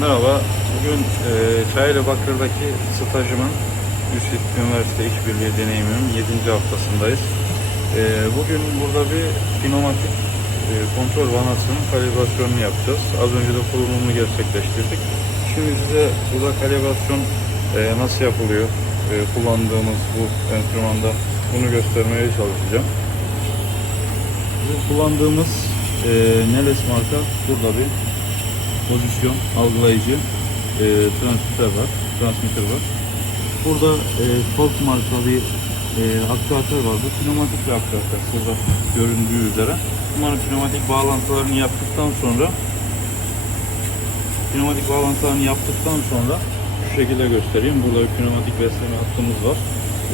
Merhaba, bugün e, Çayeli Bakır'daki stajımın Üsküp Üniversite İşbirliği deneyimimin 7. haftasındayız. E, bugün burada bir pneumatik e, kontrol vanasının kalibrasyonunu yapacağız. Az önce de kurulumunu gerçekleştirdik. Şimdi size burada kalibrasyon e, nasıl yapılıyor, e, kullandığımız bu enstrümanda bunu göstermeye çalışacağım. Bu kullandığımız e, Neles marka burada bir pozisyon algılayıcı e, transmitter var. Transmitter var. Burada e, Torx marka e, aktüatör var. Bu pneumatik bir aktüatör. Şurada göründüğü üzere. Umarım pneumatik bağlantılarını yaptıktan sonra pneumatik bağlantılarını yaptıktan sonra şu şekilde göstereyim. Burada bir pneumatik besleme hattımız var.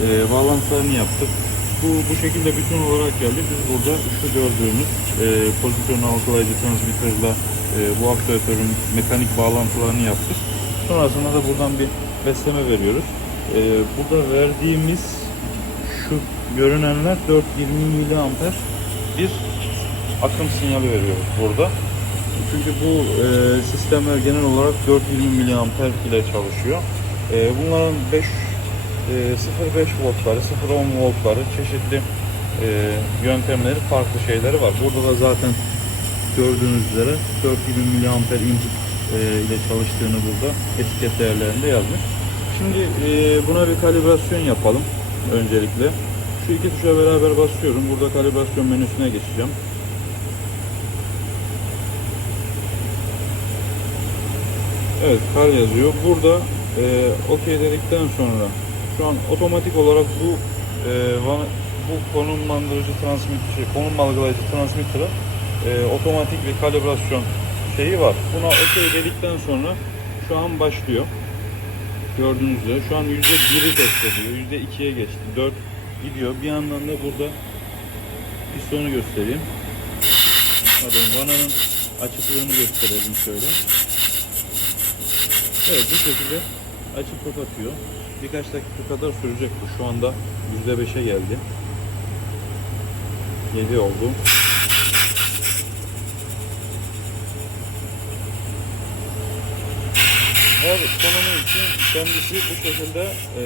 E, bağlantılarını yaptık. Bu, bu şekilde bütün olarak geldi. Biz burada şu gördüğümüz e, pozisyon algılayıcı transmitterla e, bu aktüatörün mekanik bağlantılarını yaptık. Sonrasında da buradan bir besleme veriyoruz. E, burada verdiğimiz şu görünenler 420 miliamper bir akım sinyali veriyoruz burada. Çünkü bu e, sistemler genel olarak 420 miliamper ile çalışıyor. E, bunların 5 e, 0.5 voltları, 0.10 voltları çeşitli e, yöntemleri, farklı şeyleri var. Burada da zaten gördüğünüz üzere 4000 miliamper input e, ile çalıştığını burada etiket değerlerinde yazmış. Şimdi e, buna bir kalibrasyon yapalım öncelikle. Şu iki tuşa beraber basıyorum. Burada kalibrasyon menüsüne geçeceğim. Evet kar yazıyor. Burada e, OK dedikten sonra şu an otomatik olarak bu e, bu konumlandırıcı transmitter, şey, konum algılayıcı transmitter'a e, otomatik bir kalibrasyon şeyi var. Buna OK dedikten sonra şu an başlıyor. Gördüğünüz üzere şu an %1'i test ediyor. %2'ye geçti. 4 gidiyor. Bir yandan da burada pistonu göstereyim. Pardon, vananın açıklığını gösterelim şöyle. Evet bu şekilde açıp kapatıyor. Birkaç dakika kadar sürecek bu. Şu anda %5'e geldi. 7 oldu. Her konunun için kendisi bu şekilde e,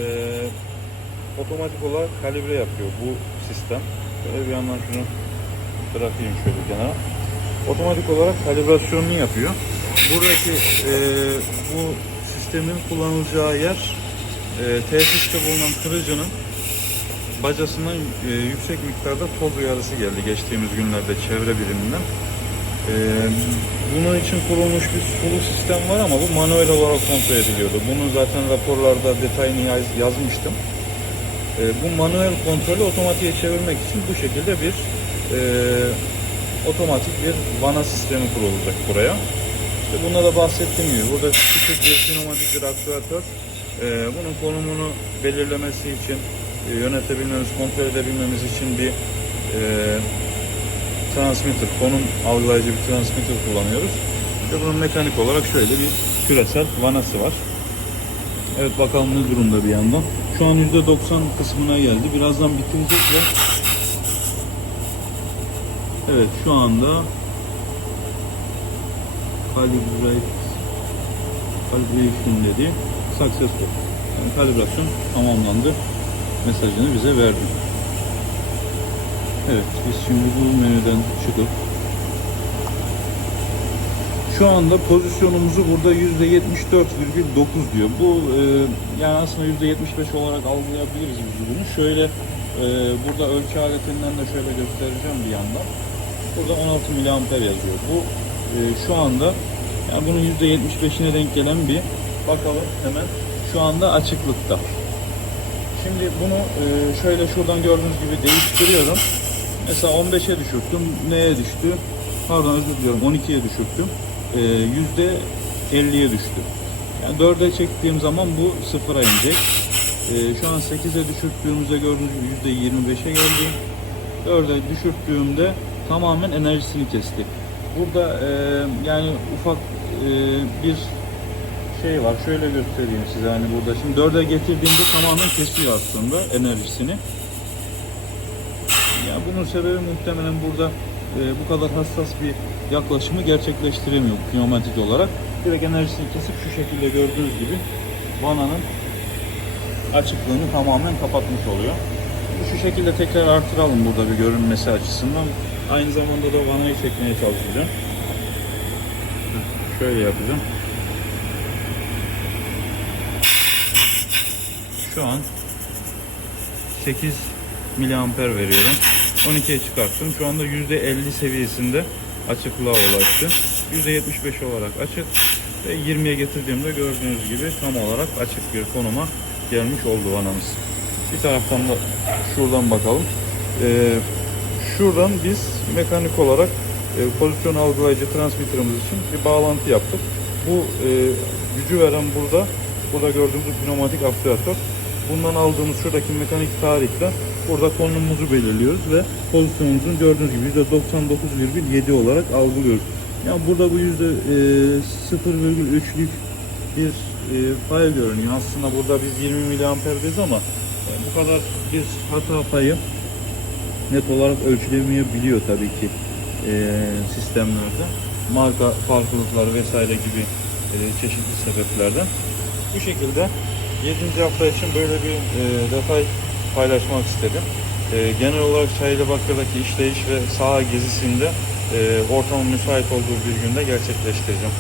otomatik olarak kalibre yapıyor bu sistem. Şöyle bir yandan şunu bırakayım şöyle kenara. Otomatik olarak kalibrasyonunu yapıyor. Buradaki e, bu sistemin kullanılacağı yer e, tesiste bulunan kırıcının bacasından e, yüksek miktarda toz uyarısı geldi geçtiğimiz günlerde çevre biriminden. E, bunun için kurulmuş bir sulu sistem var ama bu manuel olarak kontrol ediliyordu. Bunu zaten raporlarda detayını yaz- yazmıştım. E, bu manuel kontrolü otomatiğe çevirmek için bu şekilde bir e, otomatik bir vana sistemi kurulacak buraya. İşte bunda da bahsettiğim gibi burada küçük bir pneumatik bir aktüatör. E, bunun konumunu belirlemesi için, e, yönetebilmemiz, kontrol edebilmemiz için bir e, transmitter, konum algılayıcı bir transmitter kullanıyoruz. Ve bunun mekanik olarak şöyle bir küresel vanası var. Evet bakalım ne durumda bir yandan. Şu an %90 kısmına geldi. Birazdan bitirecek ve Evet şu anda calibration dedi. Successful. Yani kalibrasyon tamamlandı. Mesajını bize verdi. Evet biz şimdi bu menüden çıkıp şu anda pozisyonumuzu burada %74,9 diyor. Bu e, yani aslında %75 olarak algılayabiliriz biz bunu. Şöyle e, burada ölçü aletinden de şöyle göstereceğim bir yandan. Burada 16 miliamper yazıyor. Bu şu anda yani bunun %75'ine denk gelen bir bakalım hemen şu anda açıklıkta. Şimdi bunu e, şöyle şuradan gördüğünüz gibi değiştiriyorum. Mesela 15'e düşürttüm. Neye düştü? Pardon özür diliyorum 12'ye düşürttüm. E, %50'ye düştü. Yani 4'e çektiğim zaman bu sıfıra inecek. E, şu an 8'e düşürttüğümüzde gördüğünüz gibi %25'e geldi. 4'e düşürttüğümde tamamen enerjisini kesti. Burada e, yani ufak e, bir şey var. Şöyle göstereyim size hani burada. Şimdi 4'e getirdiğimde tamamen kesiyor aslında enerjisini. Ya bunun sebebi muhtemelen burada e, bu kadar hassas bir yaklaşımı gerçekleştiremiyor pneumatik olarak. direkt enerjisini kesip şu şekilde gördüğünüz gibi vananın açıklığını tamamen kapatmış oluyor. Şu şekilde tekrar artıralım burada bir görünmesi açısından. Aynı zamanda da vanayı çekmeye çalışacağım. Şöyle yapacağım. Şu an 8 miliamper veriyorum. 12'ye çıkarttım. Şu anda %50 seviyesinde açıklığa ulaştı. %75 olarak açık ve 20'ye getirdiğimde gördüğünüz gibi tam olarak açık bir konuma gelmiş oldu vanamız. Bir taraftan da şuradan bakalım. Ee, şuradan biz mekanik olarak e, pozisyon algılayıcı transmitterimiz için bir bağlantı yaptık. Bu e, gücü veren burada burada gördüğümüz pneumatik aspiratör. Bundan aldığımız şuradaki mekanik tarihle burada konumumuzu belirliyoruz ve pozisyonumuzun gördüğünüz gibi %99,7 olarak algılıyoruz. Yani burada bu yüzde e, 0,3'lük bir e, pay görünüyor. Aslında burada biz 20 miliamperdeyiz ama e, bu kadar bir hata payı net olarak ölçülemeyebiliyor tabii ki e, sistemlerde. Marka farklılıkları vesaire gibi e, çeşitli sebeplerden. Bu şekilde 7. hafta için böyle bir e, detay paylaşmak istedim. E, genel olarak Çaylıbakır'daki işleyiş ve saha gezisinde e, ortamın müsait olduğu bir günde gerçekleştireceğim.